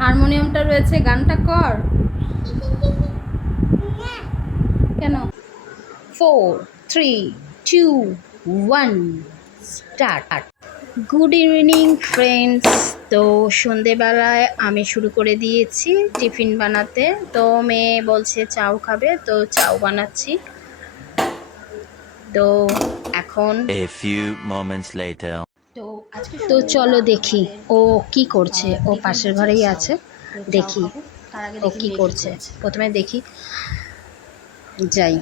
হারমোনিয়ামটা রয়েছে, গানটা কর। কেন? 4 3 2 1 স্টার্ট। Good evening friends. তো সন্ধেবেলায় আমি শুরু করে দিয়েছি টিফিন বানাতে। তো মেয়ে বলছে চাউ খাবে, তো চাউ বানাচ্ছি। তো এখন A few moments later. তো চলো দেখি ও কি করছে। ও পাশের ঘরেই আছে, দেখি ও কি করছে। প্রথমে দেখি, যাই।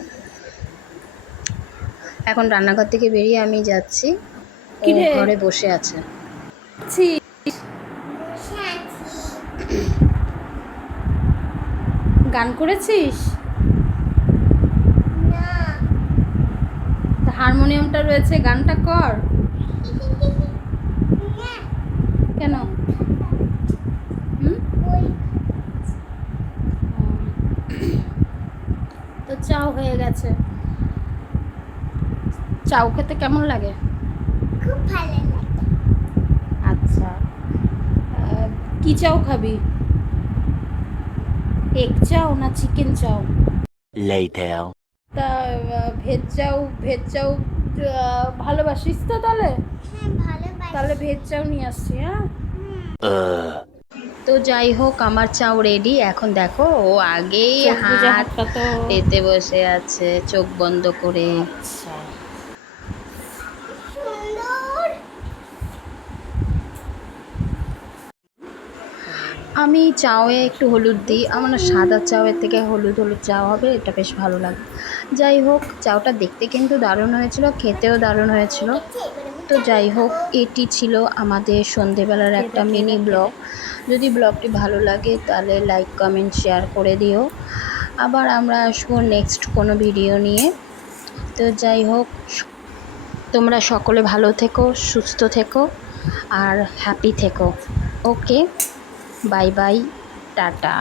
এখন রান্নাঘর থেকে বেরিয়ে আমি যাচ্ছি, ও ঘরে বসে আছে। গান করেছিস? হারমোনিয়ামটা রয়েছে, গানটা কর। কেন? তো চাও হয়ে গেছে। চাউ খেতে কেমন লাগে? খুব ভালো লাগে। আচ্ছা, কি চাউ খাবি? এগ চাউ না চিকেন চাউ? Later. তা ভেজ চাউ ভালোবাসিস তো? তাহলে হ্যাঁ ভালোবাসি। তাহলে ভেজ চাউ নিয়ে আসছি। হ্যাঁ, Uh. তো যাই হোক, আমার চাউ রেডি। এখন দেখো ও আগেই হাত পেতে বসে আছে, চোখ বন্ধ করে। সুন্দর। আমি চাউয়ে একটু হলুদ দিই, আমার না সাদা চাউয়ের থেকে হলুদ হলুদ চাউ হবে, এটা বেশ ভালো লাগে। যাই হোক, চাউটা দেখতে কিন্তু দারুণ হয়েছিল, খেতেও দারুণ হয়েছিল। তো যাই হোক, এটি ছিল আমাদের সন্ধেবেলার একটা মিনি ব্লগ। যদি ব্লগটি ভালো লাগে তাহলে লাইক কমেন্ট শেয়ার করে দিও। আবার আমরা আসবো নেক্সট কোনো ভিডিও নিয়ে। তো যাই হোক, তোমরা সকলে ভালো থেকো, সুস্থ থেকো আর হ্যাপি থেকো। ওকে, বাই বাই, টাটা।